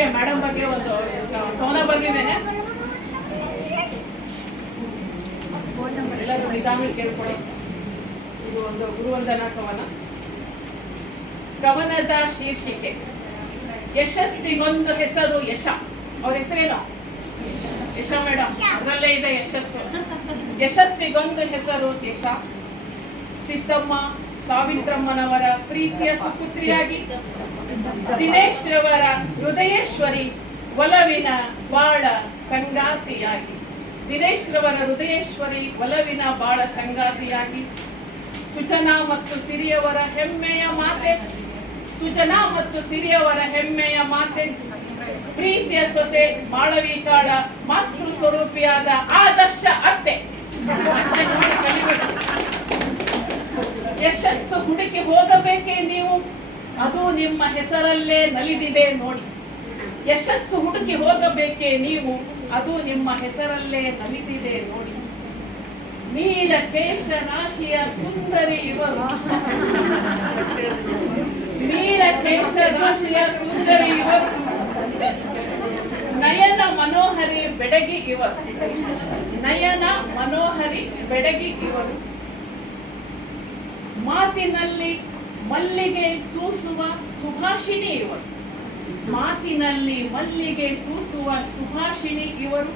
ಬಗ್ಗೆ ಮೇಡಮ್ ಬಗ್ಗೆ ಒಂದು ಕವನ ಬರೆದಿದ್ದೇನೆ. ಎಲ್ಲರೂ ನಿಧಾನ ಕೇಳ್ಕೊಳ್ಳಿ. ಇದು ಒಂದು ಗುರುವಂದನಾ ಕವನ. ಕವನದ ಶೀರ್ಷಿಕೆ ಯಶಸ್ಸಿಗೊಂದು ಹೆಸರು ಯಶ. ಅವ್ರ ಹೆಸರೇನು? ಯಶ ಮೇಡಮ್. ಅದರಲ್ಲೇ ಇದೆ ಯಶಸ್ಸು. ಯಶಸ್ಸಿಗೊಂದು ಹೆಸರು ಯಶ. ಸಿದ್ದಮ್ಮ ಸಾವಿತ್ರಮ್ಮನವರ ಪ್ರೀತಿಯ ಸುಪುತ್ರಿಯಾಗಿ, ದಿನೇಶ್ ರವರ ಹೃದಯೇಶ್ವರಿ ಒಲವಿನ ಬಾಳ ಸಂಗಾತಿಯಾಗಿ, ದಿನೇಶ್ ರವರ ಹೃದಯೇಶ್ವರಿ ಒಲವಿನ ಬಾಳ ಸಂಗಾತಿಯಾಗಿ, ಸುಜನಾ ಮತ್ತು ಸಿರಿಯವರ ಹೆಮ್ಮೆಯ ಮಾತೆ, ಸುಜನಾ ಮತ್ತು ಸಿರಿಯವರ ಹೆಮ್ಮೆಯ ಮಾತೆ, ಪ್ರೀತಿಯ ಸೊಸೆ ಮಾಳವಿಕಾಳ ಮಾತೃ ಸ್ವರೂಪಿಯಾದ ಆದರ್ಶ ಅತ್ತೆ. ಯಶಸ್ಸು ಹುಡುಕಿ ಹೋಗಬೇಕೇ ನೀವು, ಅದು ನಿಮ್ಮ ಹೆಸರಲ್ಲೇ ನಲಿದಿದೆ ನೋಡಿ. ಯಶಸ್ಸು ಹುಡುಕಿ ಹೋಗಬೇಕೇ ನೀವು, ಅದು ನಿಮ್ಮ ಹೆಸರಲ್ಲೇ ನಲಿದಿದೆ ನೋಡಿ. ನೀಲಕೇಶ ರಾಶಿಯ ಸುಂದರಿ ಇವರು, ನೀಲಕೇಶ ರಾಶಿಯ ಸುಂದರಿ ಇವರು, ನಯನ ಮನೋಹರಿ ಬೆಡಗಿ ಇವರು, ನಯನ ಮನೋಹರಿ ಬೆಡಗಿ ಇವರು. ಮಾತಿನಲ್ಲಿ ಮಲ್ಲಿಗೆ ಸೂಸುವ ಸುಭಾಷಿಣಿ ಇವರು, ಮಾತಿನಲ್ಲಿ ಮಲ್ಲಿಗೆ ಸೂಸುವ ಸುಭಾಷಿಣಿ ಇವರು.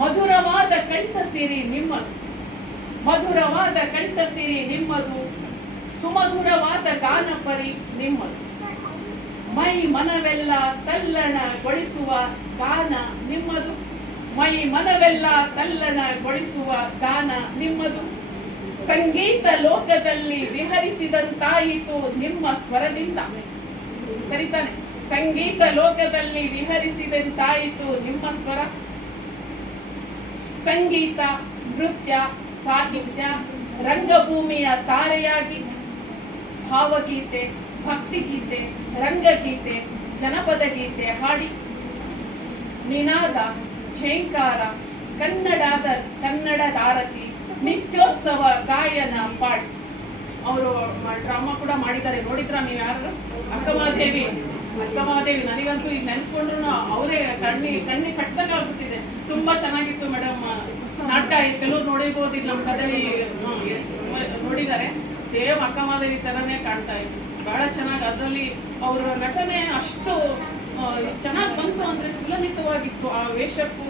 ಮಧುರವಾದ ಕಂಠಸಿರಿ ನಿಮ್ಮದು, ಮಧುರವಾದ ಕಂಠಸಿರಿ ನಿಮ್ಮದು, ಸುಮಧುರವಾದ ಗಾನಪರಿ ನಿಮ್ಮದು. ಮೈ ಮನವೆಲ್ಲ ತಲ್ಲಣಗೊಳಿಸುವ ಗಾನ ನಿಮ್ಮದು, ಮೈ ಮನವೆಲ್ಲ ತಲ್ಲಣಗೊಳಿಸುವ ಗಾನ ನಿಮ್ಮದು. ಸಂಗೀತ ಲೋಕದಲ್ಲಿ ವಿಹರಿಸಿದಂತಾಯಿತು ನಿಮ್ಮ ಸ್ವರದಿಂದ. ಸರಿತಾನೆ? ಸಂಗೀತ ಲೋಕದಲ್ಲಿ ವಿಹರಿಸಿದಂತಾಯಿತು ನಿಮ್ಮ ಸ್ವರ. ಸಂಗೀತ, ನೃತ್ಯ, ಸಾಹಿತ್ಯ, ರಂಗಭೂಮಿಯ ತಾರೆಯಾಗಿ ಭಾವಗೀತೆ, ಭಕ್ತಿಗೀತೆ, ರಂಗಗೀತೆ, ಜನಪದ ಗೀತೆ ಹಾಡಿ, ನಿನಾದ, ಝೇಂಕಾರ, ಕನ್ನಡದಾರತಿ, ನಿತ್ಯೋತ್ಸವ ಗಾಯನ ಪಾಡಿ. ಅವರು ಡ್ರಾಮಾ ಕೂಡ ಮಾಡಿದ್ದಾರೆ, ನೋಡಿದ್ರ ನೀವು? ಯಾರು? ಅಕ್ಕಮಹಾದೇವಿ. ಅಕ್ಕಮಹಾದೇವಿ ನನಗಂತೂ ಈಗ ನೆನೆಸ್ಕೊಂಡ್ರು ಅವರೇ ಕಣ್ಣಿ ಕಟ್ಟದಾಗ ಆಗ್ಬಿಟ್ಟಿದೆ. ತುಂಬಾ ಚೆನ್ನಾಗಿತ್ತು ಮೇಡಮ್ ನಾಟಕ. ಕೆಲವ್ರು ನೋಡಿರ್ಬೋದು, ಇಲ್ಲಿ ನಮ್ಮ ಕಥೆಯಲ್ಲಿ ನೋಡಿದ್ದಾರೆ. ಸೇಮ್ ಅಕ್ಕಮಹಾದೇವಿ ತರನೇ ಕಾಣ್ತಾ ಇತ್ತು. ಬಹಳ ಚೆನ್ನಾಗಿ ಅದರಲ್ಲಿ ಅವರ ನಟನೆ ಅಷ್ಟು ಚೆನ್ನಾಗಿ ಬಂತು ಅಂದ್ರೆ ಸುಲಲಿತವಾಗಿತ್ತು. ಆ ವೇಷಕ್ಕೂ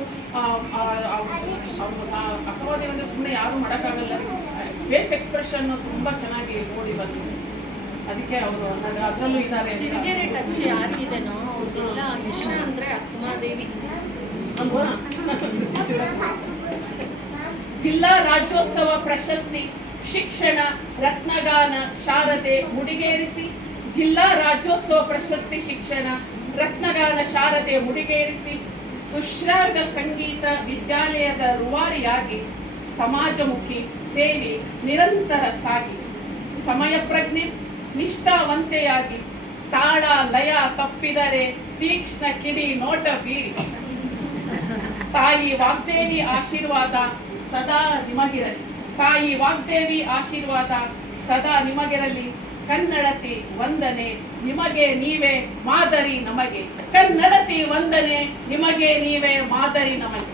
ಅಕ್ಕಮಹಾದೇವಿ ಅಂದ್ರೆ ಸುಮ್ಮನೆ ಯಾರು ಮಾಡೋಕ್ಕಾಗಲ್ಲ. ಫೇಸ್ ಎಕ್ಸ್ಪ್ರೆಷನ್ ತುಂಬಾ ಚೆನ್ನಾಗಿ ನೋಡಿ ಬಂದಿದೆ. ಅದಕ್ಕೆ ಅವರು ಅದರಲ್ಲೂ ಇದ್ದಾರೆ. ಸಿರಿಗೆರೆ ಟಚ್ ಯಾರಿಗಿದೆನೋ ಅವ್ರಿಗೆಲ್ಲ ಯಶ ಅಂದ್ರೆ ಅಕ್ಕಮಹಾದೇವಿ. ಜಿಲ್ಲಾ ರಾಜ್ಯೋತ್ಸವ ಪ್ರಶಸ್ತಿ ಶಿಕ್ಷಣ ರತ್ನಗಾನ ಶಾರದೆ ಮುಡಿಗೇರಿಸಿ, ಜಿಲ್ಲಾ ರಾಜ್ಯೋತ್ಸವ ಪ್ರಶಸ್ತಿ ಶಿಕ್ಷಣ ರತ್ನಗಾನ ಶಾರದೆ ಮುಡಿಗೇರಿಸಿ, ಸುಶ್ರಾವ್ಯ ಸಂಗೀತ ವಿದ್ಯಾಲಯದ ರೂವಾರಿಯಾಗಿ ಸಮಾಜಮುಖಿ ಸೇವೆ ನಿರಂತರ ಸಾಗಿ, ಸಮಯ ಪ್ರಜ್ಞೆ ನಿಷ್ಠಾವಂತೆಯಾಗಿ, ತಾಳ ಲಯ ತಪ್ಪಿದರೆ ತೀಕ್ಷ್ಣ ಕಿಡಿ ನೋಟ ಬೀರಿ, ತಾಯಿ ವಾಗ್ದೇವಿ ಆಶೀರ್ವಾದ ಸದಾ ನಿಮಗಿರಲಿ, ತಾಯಿ ವಾಗ್ದೇವಿ ಆಶೀರ್ವಾದ ಸದಾ ನಿಮಗಿರಲಿ. ಕನ್ನಡತಿ ವಂದನೆ ನಿಮಗೆ ನೀವೇ ಮಾದರಿ ನಮಗೆ, ಕನ್ನಡತಿ ವಂದನೆ ನಿಮಗೆ ನೀವೇ ಮಾದರಿ ನಮಗೆ.